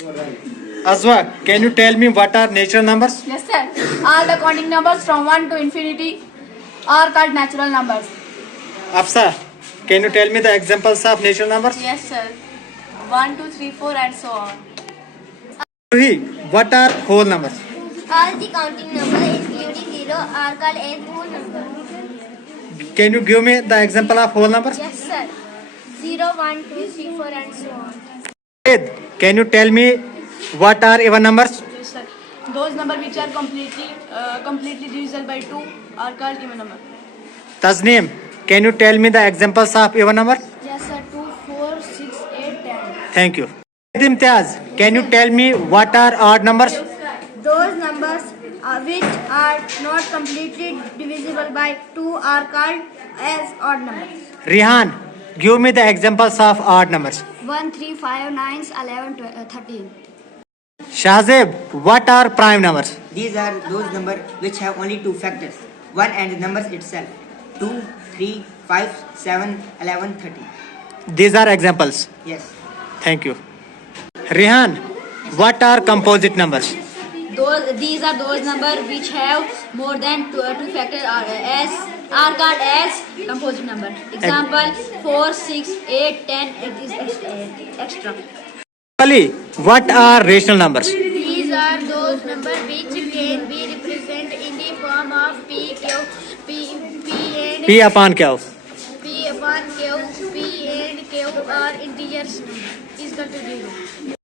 Azwa, can you tell me what are natural numbers? Yes, sir. All the counting numbers from 1 to infinity are called natural numbers. Afsa, can you tell me the examples of natural numbers? Yes, sir. 1, 2, 3, 4, and so on. Ruhi, what are whole numbers? All the counting numbers including zero are called as whole numbers. Can you give me the example of whole numbers? Yes, sir. 0, 1, 2, 3, 4, and so on. Ed, can you tell me what are even numbers? Yes, sir. Those numbers which are completely divisible by 2 are called even number. Tasneem, can you tell me the examples of even numbers? Yes, sir. 2, 4, 6, 8, 10. Thank you. Imtiaz, can you tell me what are odd numbers? Those numbers which are not completely divisible by 2 are called as odd numbers. Rihan, give me the examples of odd numbers. 1, 3, 5, 9, 11, 13. Shahzeb, what are prime numbers? These are those numbers which have only two factors, 1 and the numbers itself. 2, 3, 5, 7, 11, 13. These are examples. Yes. Thank you. Rihan, what are composite numbers? These are those numbers which have more than two factors are called as composite number. Example 4, 6, 8, 10. It is extra. Ali, what are rational numbers? These are those numbers which can be represented in the form of P, Q, and P upon Q. P upon Q. P and Q are integers is equal to 0.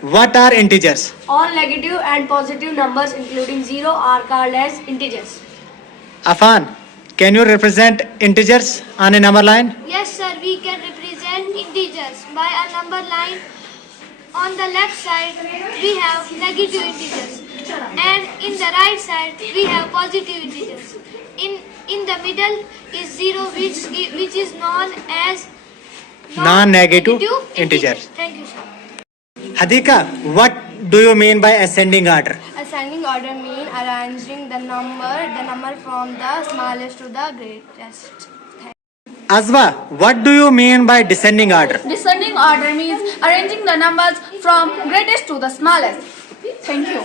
What are integers? All negative and positive numbers including 0 are called as integers. Afan, can you represent integers on a number line? Yes, sir. We can represent integers by a number line. On the left side, we have negative integers, and in the right side, we have positive integers. In the middle is 0, which is known as Non-negative integers. Thank you, sir. Hadika, what do you mean by ascending order? Ascending order means arranging the number from the smallest to the greatest. Azwa, what do you mean by descending order? Descending order means arranging the numbers from greatest to the smallest. Thank you.